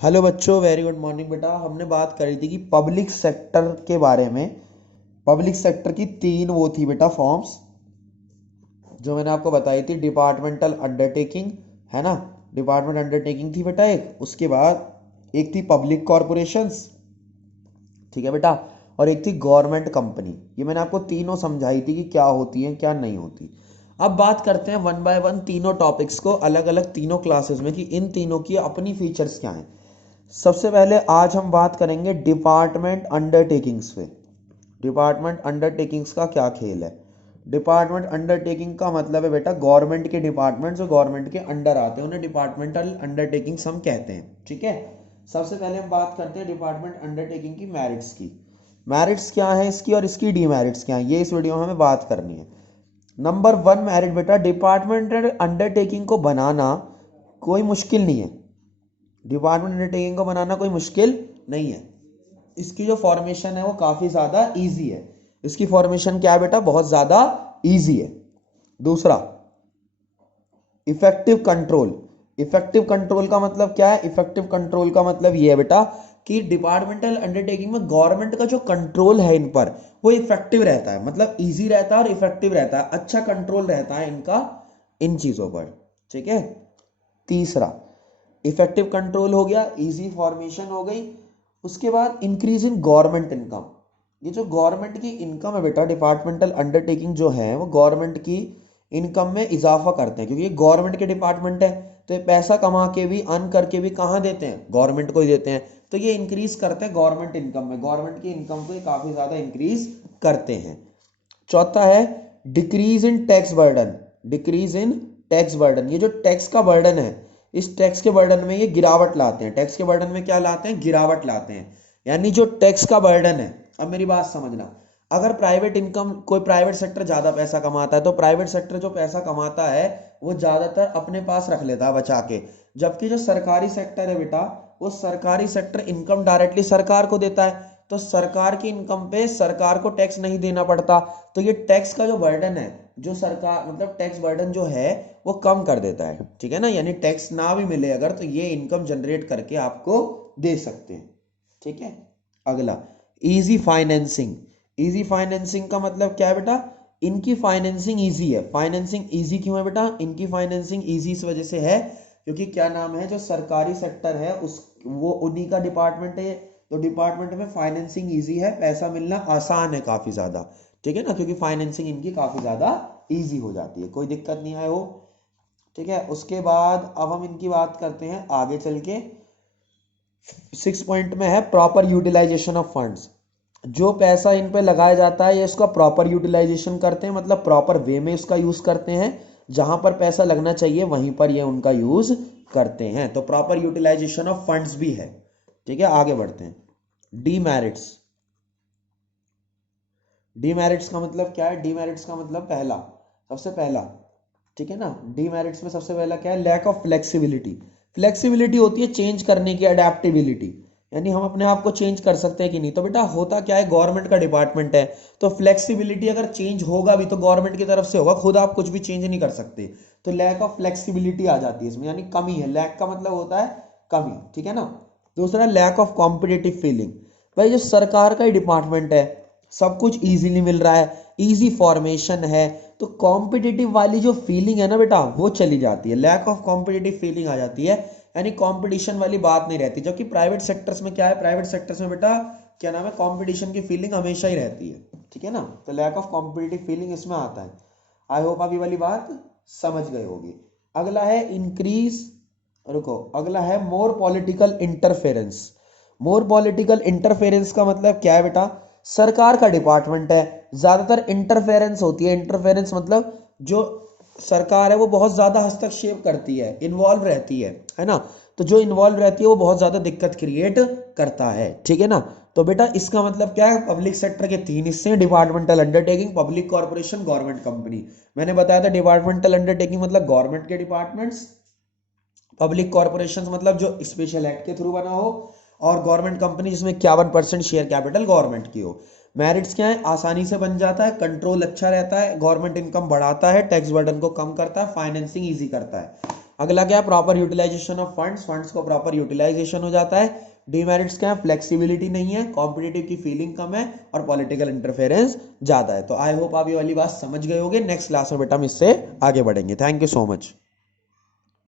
Hello बच्चों, very good morning बेटा। हमने बात करी थी कि पब्लिक सेक्टर के बारे में। पब्लिक सेक्टर की तीन वो थी बेटा फॉर्म्स, जो मैंने आपको बताई थी। डिपार्टमेंटल अंडरटेकिंग, है ना। डिपार्टमेंट अंडरटेकिंग थी बेटा एक। उसके बाद एक थी पब्लिक कॉरपोरेशंस, ठीक है बेटा। और एक थी गवर्नमेंट कंपनी। ये मैंने आपको तीनों समझाई थी कि क्या होती है क्या नहीं होती। अब बात करते हैं वन बाय वन तीनों टॉपिक्स को अलग अलग तीनों क्लासेस में, कि इन तीनों की अपनी फीचर्स क्या हैं। सबसे पहले आज हम बात करेंगे डिपार्टमेंट अंडरटेकिंग्स पे। डिपार्टमेंट अंडरटेकिंग्स का क्या खेल है। डिपार्टमेंट अंडरटेकिंग का मतलब है बेटा गवर्नमेंट के डिपार्टमेंट जो गवर्नमेंट के अंडर आते हैं उन्हें डिपार्टमेंटल अंडरटेकिंग्स हम कहते हैं, ठीक है। सबसे पहले हम बात करते हैं डिपार्टमेंट अंडरटेकिंग की मेरिट्स की। मेरिट्स क्या है इसकी और इसकी डीमेरिट्स क्या है, ये इस वीडियो में हमें बात करनी है। नंबर वन मेरिट बेटा, डिपार्टमेंटल अंडरटेकिंग को बनाना कोई मुश्किल नहीं है। डिपार्टमेंट अंडरटेकिंग को बनाना कोई मुश्किल नहीं है। इसकी जो फॉर्मेशन है वो काफी ज्यादा इजी है। इसकी फॉर्मेशन क्या है बेटा, बहुत ज्यादा इजी है। दूसरा, इफेक्टिव कंट्रोल। इफेक्टिव कंट्रोल का मतलब क्या है? इफेक्टिव कंट्रोल का मतलब ये है बेटा कि डिपार्टमेंटल अंडरटेकिंग में गवर्नमेंट का जो कंट्रोल है इन पर, वो इफेक्टिव रहता है। मतलब इजी रहता है और इफेक्टिव रहता है, अच्छा कंट्रोल रहता है इनका इन चीजों पर, ठीक है। तीसरा, इफेक्टिव कंट्रोल हो गया, इजी फॉर्मेशन हो गई। उसके बाद इंक्रीज इन गवर्नमेंट इनकम। ये जो गवर्नमेंट की इनकम है बेटा, डिपार्टमेंटल अंडरटेकिंग जो है वो गवर्नमेंट की इनकम में इजाफा करते हैं, क्योंकि ये गवर्नमेंट के डिपार्टमेंट है। तो ये पैसा कमा के भी, अर्न करके भी कहाँ देते हैं? गवर्नमेंट को ही देते हैं। तो ये इंक्रीज करते हैं गवर्नमेंट इनकम में, गवर्नमेंट की इनकम को ये काफी ज्यादा इंक्रीज करते हैं। चौथा है decrease in tax burden. Decrease in tax burden, ये जो टैक्स का बर्डन है, इस टैक्स के बर्डन में ये गिरावट लाते हैं। टैक्स के बर्डन में क्या लाते हैं? गिरावट लाते हैं। यानी जो टैक्स का बर्डन है, अब मेरी बात समझना, अगर प्राइवेट इनकम, कोई प्राइवेट सेक्टर ज्यादा पैसा कमाता है तो प्राइवेट सेक्टर जो पैसा कमाता है वो ज्यादातर अपने पास रख लेता है बचा के। जबकि जो सरकारी सेक्टर है बेटा, वो सरकारी सेक्टर इनकम डायरेक्टली सरकार को देता है। तो सरकार की इनकम पे सरकार को टैक्स नहीं देना पड़ता। तो ये टैक्स का जो बर्डन है, जो सरकार मतलब टैक्स बर्डन जो है वो कम कर देता है, ठीक है ना। यानी टैक्स ना भी मिले अगर, तो ये इनकम जनरेट करके आपको दे सकते हैं, ठीक है। अगला, इजी फाइनेंसिंग। इजी फाइनेंसिंग का मतलब क्या है बेटा? इनकी फाइनेंसिंग इजी है। फाइनेंसिंग इजी क्यों है बेटा? इनकी फाइनेंसिंग इजी इस वजह से है क्योंकि क्या नाम है, जो सरकारी सेक्टर है उस वो उन्हीं का डिपार्टमेंट है। तो डिपार्टमेंट में फाइनेंसिंग इजी है, पैसा मिलना आसान है काफी ज्यादा, ठीक है ना, क्योंकि फाइनेंसिंग इनकी काफी ज्यादा इजी हो जाती है, कोई दिक्कत नहीं आए हो, ठीक है। उसके बाद अब हम इनकी बात करते हैं आगे चल के। 6 पॉइंट में है प्रॉपर यूटिलाइजेशन ऑफ फंड्स। जो पैसा इन पे लगाया जाता है ये इसका प्रॉपर यूटिलाइजेशन करते हैं, मतलब प्रॉपर वे में इसका यूज करते हैं। जहां पर पैसा लगना चाहिए वहीं पर ये उनका यूज करते हैं। तो प्रॉपर यूटिलाइजेशन ऑफ फंड्स भी है, ठीक है। आगे बढ़ते हैं। डीमेरिट्स। डीमेरिट्स का मतलब क्या है? डीमेरिट्स का मतलब पहला, सबसे पहला, ठीक है ना। डीमेरिट्स में सबसे पहला क्या है? Lack of flexibility. फ्लेक्सिबिलिटी होती है चेंज करने की, अडेप्टिबिलिटी, यानी हम अपने आप को चेंज कर सकते हैं कि नहीं। तो बेटा होता क्या है, गवर्नमेंट का डिपार्टमेंट है तो फ्लेक्सिबिलिटी अगर चेंज होगा भी तो गवर्नमेंट की तरफ से होगा, खुद आप कुछ भी चेंज नहीं कर सकते। तो लैक ऑफ फ्लेक्सिबिलिटी आ जाती है इसमें, यानी कमी है। लैक का मतलब होता है कमी, ठीक है ना। दूसरा, लैक ऑफ कॉम्पिटिटिव फीलिंग। भाई जो सरकार का ही डिपार्टमेंट है, सब कुछ इजीली मिल रहा है, इजी फॉर्मेशन है, तो कॉम्पिटिटिव वाली जो फीलिंग है ना बेटा वो चली जाती है। लैक ऑफ कॉम्पिटिटिव फीलिंग आ जाती है, यानी कंपटीशन वाली बात नहीं रहती। जबकि प्राइवेट सेक्टर्स में क्या है, प्राइवेट सेक्टर्स में बेटा क्या नाम है, कंपटीशन की फीलिंग हमेशा ही रहती है, ठीक है ना। तो लैक ऑफ कॉम्पिटिटिव फीलिंग इसमें आता है। आई होप आप ये वाली बात समझ गए होगी। अगला है इंक्रीज, रुको, अगला है मोर पॉलिटिकल इंटरफेरेंस। मोर पॉलिटिकल इंटरफेरेंस का मतलब क्या है बेटा? सरकार का डिपार्टमेंट है, ज्यादातर इंटरफेरेंस होती है। इंटरफेरेंस मतलब जो सरकार है वो बहुत ज्यादा हस्तक्षेप करती है, इन्वॉल्व रहती है ना। तो जो इन्वॉल्व रहती है वो बहुत ज्यादा दिक्कत क्रिएट करता है, ठीक है ना। तो बेटा इसका मतलब क्या है? पब्लिक सेक्टर के तीन हिस्से हैं, departmental undertaking, public corporation, government company. मैंने बताया था डिपार्टमेंटल अंडरटेकिंग मतलब गवर्नमेंट के डिपार्टमेंट्स, पब्लिक कॉर्पोरेशन मतलब जो स्पेशल एक्ट के थ्रू बना हो, और गवर्नमेंट कंपनी जिसमें 51% शेयर कैपिटल गवर्नमेंट की हो। मेरिट्स क्या है? आसानी से बन जाता है, कंट्रोल अच्छा रहता है, गवर्नमेंट इनकम बढ़ाता है, टैक्स बर्डन को कम करता है, फाइनेंसिंग इजी करता है। अगला क्या है, proper utilization of funds, funds को प्रॉपर यूटिलाइजेशन हो जाता है। डीमेरिट्स क्या है, फ्लेक्सिबिलिटी नहीं है, कॉम्पिटिटिव की फीलिंग कम है और पॉलिटिकल इंटरफेरेंस ज्यादा है। तो आई होप आप ये वाली बात समझ गए होगे। नेक्स्ट क्लास में बेटा हम इससे आगे बढ़ेंगे। Thank you so much.